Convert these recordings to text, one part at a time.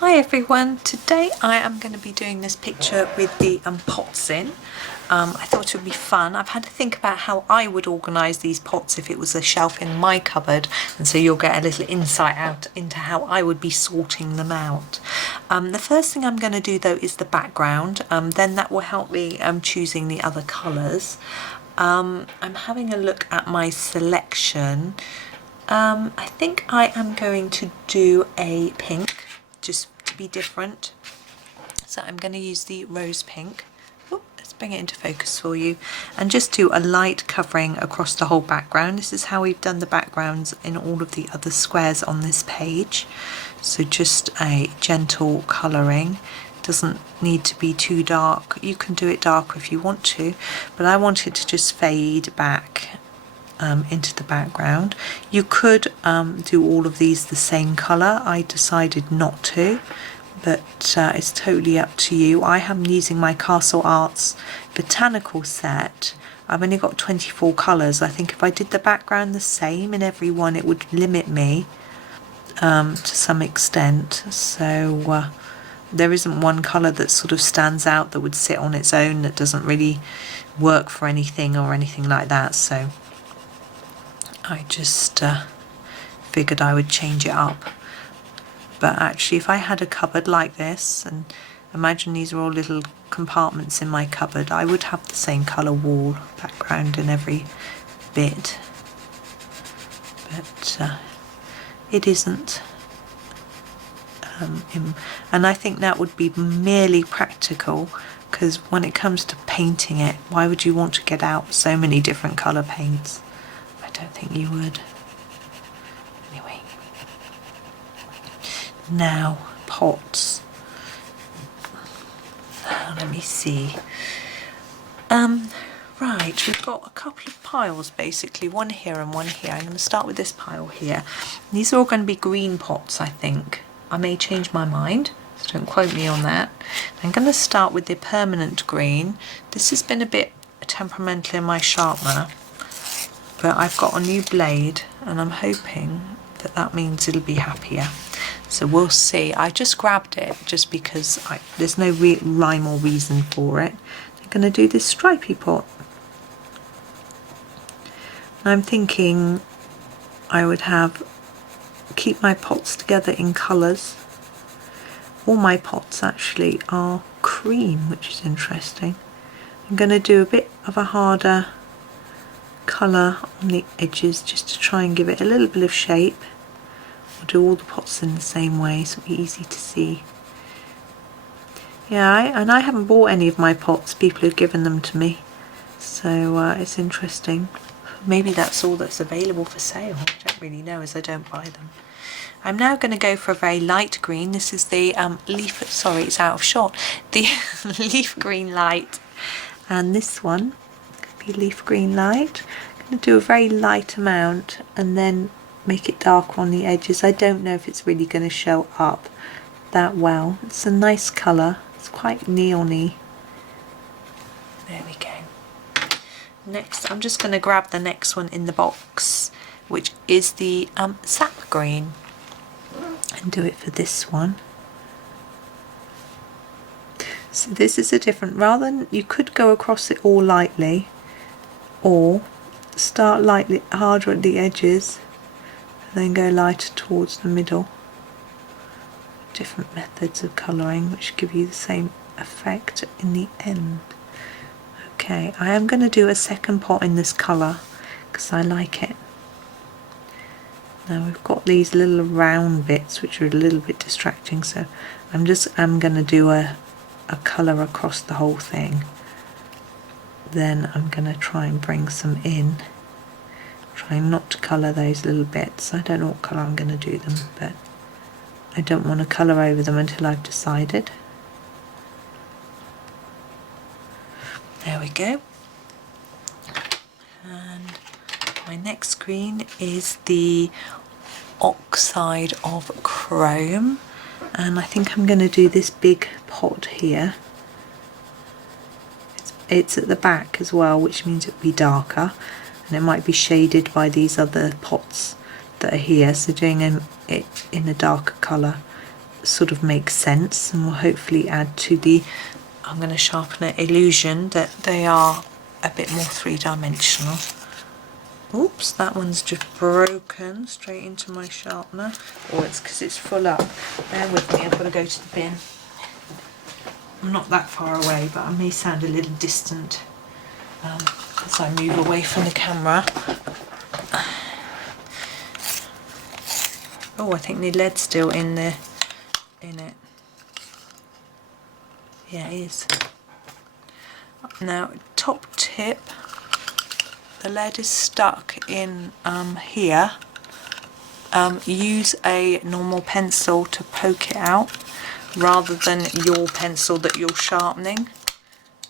Hi everyone, today I am going to be doing this picture with the pots in. I thought it would be fun. I've had to think about how I would organise these pots if it was a shelf in my cupboard, and so you'll get a little insight out into how I would be sorting them out. The first thing I'm going to do though is the background, then that will help me choosing the other colours. I'm having a look at my selection. I think I am going to do a pink, just to be different. So I'm going to use the rose pink. Oh, let's bring it into focus for you, and just do a light covering across the whole background. This is how we've done the backgrounds in all of the other squares on this page. So just a gentle colouring. Doesn't need to be too dark. You can do it darker if you want to, but I want it to just fade back into the background. You could do all of these the same colour. I decided not to, but it's totally up to you. I am using my Castle Arts Botanical set. I've only got 24 colours. I think if I did the background the same in every one, it would limit me to some extent. So there isn't one colour that sort of stands out that would sit on its own, that doesn't really work for anything or anything like that. So I just figured I would change it up. But actually, if I had a cupboard like this, and imagine these are all little compartments in my cupboard, I would have the same colour wall background in every bit. But it isn't. And I think that would be merely practical, because when it comes to painting it, why would you want to get out so many different colour paints? I don't think you would. Anyway, now pots. Let me see. Right, we've got a couple of piles basically, one here and one here. I'm going to start with this pile here. These are all going to be green pots, I think. I may change my mind, so don't quote me on that. I'm going to start with the permanent green. This has been a bit temperamental in my sharpener, but I've got a new blade and I'm hoping that that means it'll be happier. So we'll see. I just grabbed it just because there's no rhyme or reason for it. I'm going to do this stripy pot. I'm thinking I would keep my pots together in colours. All my pots actually are cream, which is interesting. I'm going to do a bit of a harder colour on the edges just to try and give it a little bit of shape. I'll do all the pots in the same way so it'll be easy to see. Yeah, and I haven't bought any of my pots. People have given them to me, so it's interesting. Maybe that's all that's available for sale. I don't really know, as I don't buy them. I'm now going to go for a very light green. This is the it's out of shot. The leaf green light, and this one could be leaf green light. I'm going to do a very light amount and then make it darker on the edges. I don't know if it's really going to show up that well. It's a nice colour. It's quite neon-y. There we go. Next, I'm just going to grab the next one in the box, which is the Sap Green, and do it for this one. So this is a different, rather than, you could go across it all lightly, or start lightly harder at the edges and then go lighter towards the middle. Different methods of colouring which give you the same effect in the end. Okay, I am going to do a second pot in this colour because I like it. Now we've got these little round bits which are a little bit distracting, so I'm going to do a colour across the whole thing. Then I'm going to try and bring some in, trying not to colour those little bits. I don't know what colour I'm going to do them, but I don't want to colour over them until I've decided. There we go. And my next green is the Oxide of Chrome, and I think I'm going to do this big pot here. It's at the back as well, which means it'll be darker, and it might be shaded by these other pots that are here, so doing it in a darker colour sort of make sense and will hopefully add to the I'm going to sharpen it illusion that they are a bit more three-dimensional. Oops, that one's just broken straight into my sharpener. Or it's because it's full up. Bear with me, I've got to go to the bin. I'm not that far away, but I may sound a little distant as I move away from the camera. Oh, I think the lead's still in it. Yeah, it is. Now, top tip, the lead is stuck in here. Use a normal pencil to poke it out rather than your pencil that you're sharpening.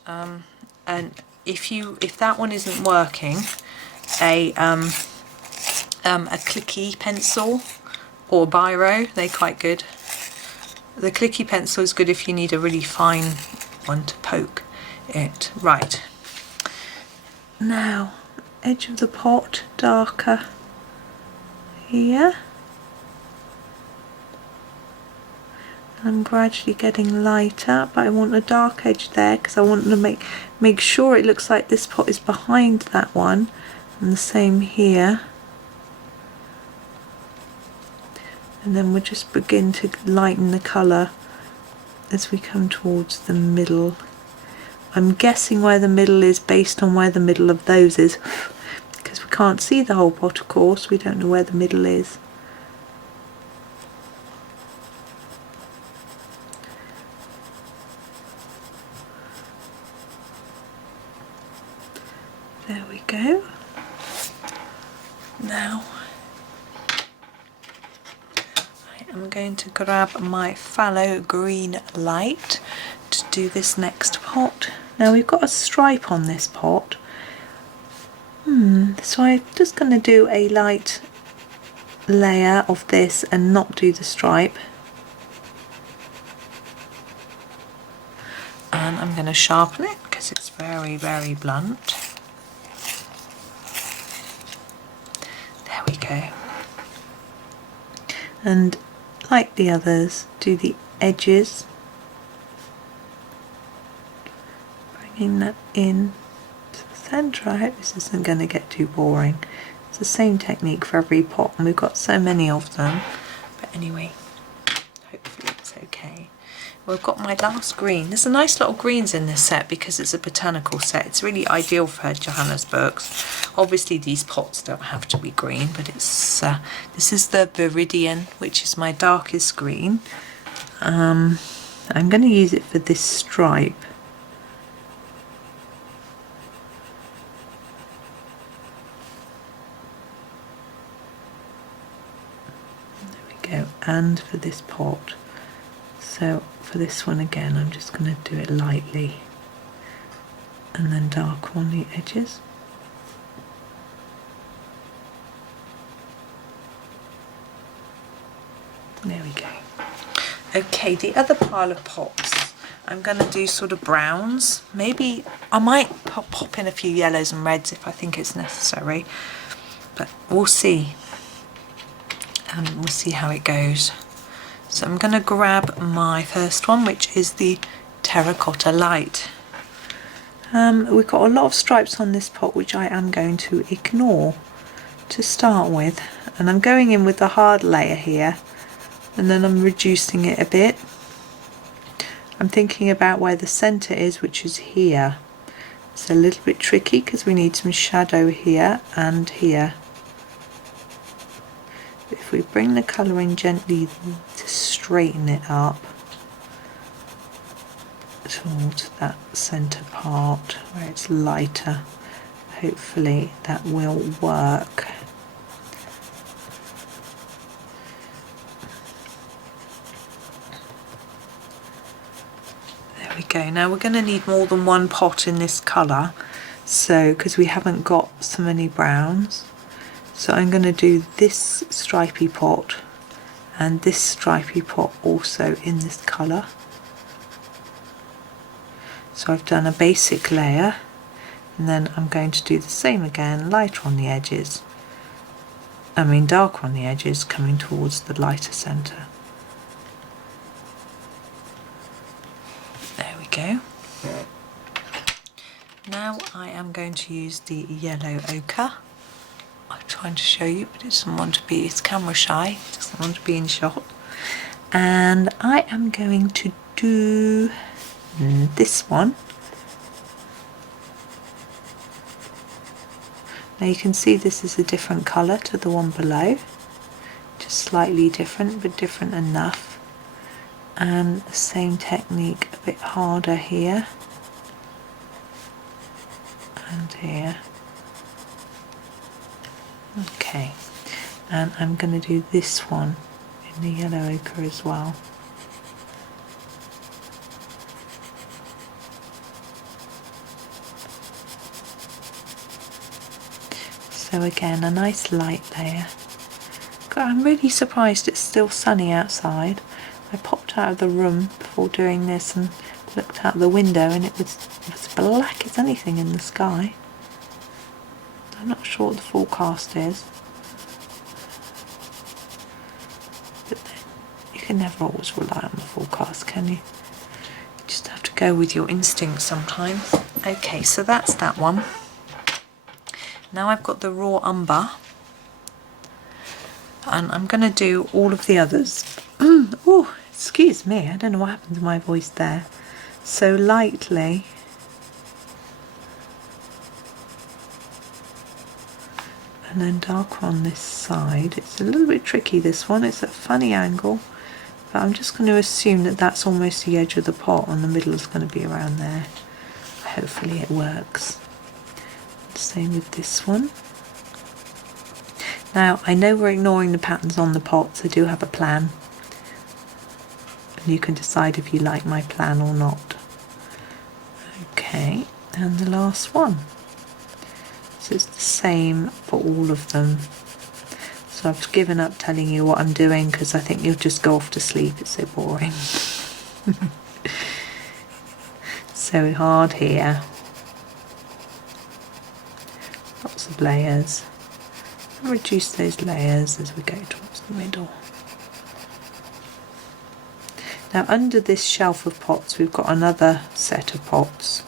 And if that one isn't working, a clicky pencil or biro, they're quite good. The clicky pencil is good if you need a really fine one to poke it. Right, now edge of the pot darker here. I'm gradually getting lighter, but I want a dark edge there because I want to make sure it looks like this pot is behind that one, and the same here. And then we'll just begin to lighten the colour as we come towards the middle. I'm guessing where the middle is based on where the middle of those is, because we can't see the whole pot, of course. We don't know where the middle is. There we go. Now I'm going to grab my Pthalo green light to do this next pot. Now we've got a stripe on this pot, so I'm just going to do a light layer of this and not do the stripe. And I'm going to sharpen it because it's very, very blunt. There we go. And like the others, do the edges, bringing that in to the centre. I hope this isn't going to get too boring. It's the same technique for every pot, and we've got so many of them. But anyway, hopefully it's okay. We've got my last green. There's a nice lot of greens in this set because it's a botanical set. It's really ideal for Johanna's books. Obviously these pots don't have to be green, but it's this is the Viridian, which is my darkest green. I'm going to use it for this stripe. There we go, and for this pot. So for this one again, I'm just going to do it lightly and then dark on the edges. There we go. Okay, the other pile of pots, I'm going to do sort of browns. Maybe I might pop in a few yellows and reds if I think it's necessary, but we'll see. We'll see how it goes. So I'm going to grab my first one, which is the Terracotta Light. We've got a lot of stripes on this pot, which I am going to ignore to start with. And I'm going in with the hard layer here, and then I'm reducing it a bit. I'm thinking about where the centre is, which is here. It's a little bit tricky because we need some shadow here and here. If we bring the colour in gently to straighten it up towards that centre part where it's lighter, hopefully that will work. There we go. Now we're going to need more than one pot in this colour, so because we haven't got so many browns. So I'm going to do this stripy pot and this stripy pot also in this colour. So I've done a basic layer, and then I'm going to do the same again, lighter on the edges. Darker on the edges, coming towards the lighter centre. go. Now I am going to use the yellow ochre. I'm trying to show you, but it doesn't want to be, it's camera shy, it doesn't want to be in shot. And I am going to do this one. Now you can see this is a different colour to the one below, just slightly different, but different enough. And the same technique, a bit harder here and here. Okay, and I'm going to do this one in the yellow ochre as well. So again, a nice light layer. God, I'm really surprised it's still sunny outside. I popped out of the room before doing this and looked out the window and it was black as anything in the sky. I'm not sure what the forecast is. But then, you can never always rely on the forecast, can you? You just have to go with your instincts sometimes. Okay, so that's that one. Now I've got the raw umber, and I'm going to do all of the others. Oh, excuse me, I don't know what happened to my voice there. So lightly, and then darker on this side. It's a little bit tricky, this one, it's at a funny angle, but I'm just going to assume that that's almost the edge of the pot and the middle is going to be around there. Hopefully it works. Same with this one. Now I know we're ignoring the patterns on the pots, I do have a plan, and you can decide if you like my plan or not. Okay, and the last one. So it's the same for all of them. So I've given up telling you what I'm doing because I think you'll just go off to sleep, it's so boring. So hard here. Lots of layers. And reduce those layers as we go towards the middle. Now under this shelf of pots we've got another set of pots,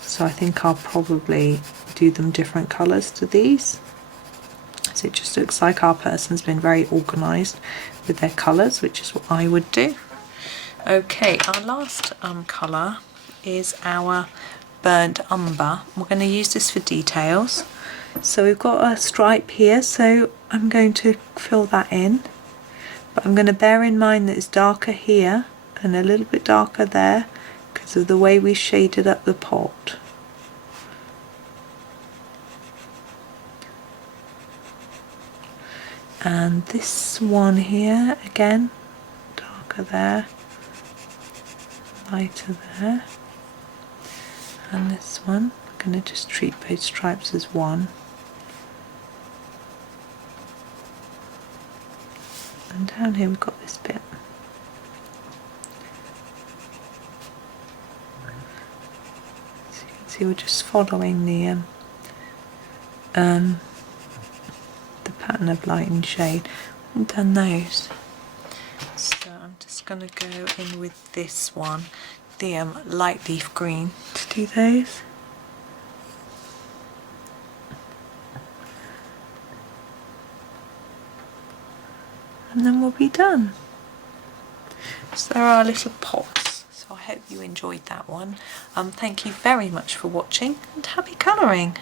so I think I'll probably do them different colours to these. So it just looks like our person's been very organised with their colours, which is what I would do. Okay, our last colour is our burnt umber. We're going to use this for details. So we've got a stripe here, so I'm going to fill that in, but I'm going to bear in mind that it's darker here and a little bit darker there because of the way we shaded up the pot. And this one here, again, darker there, lighter there, and this one, I'm going to just treat both stripes as one. And down here we've got this bit. So you can see we're just following the pattern of light and shade. I haven't done those. So I'm just going to go in with this one, the light leaf green, to do those. And then we'll be done. So there are our little pots. So I hope you enjoyed that one. Thank you very much for watching and happy colouring.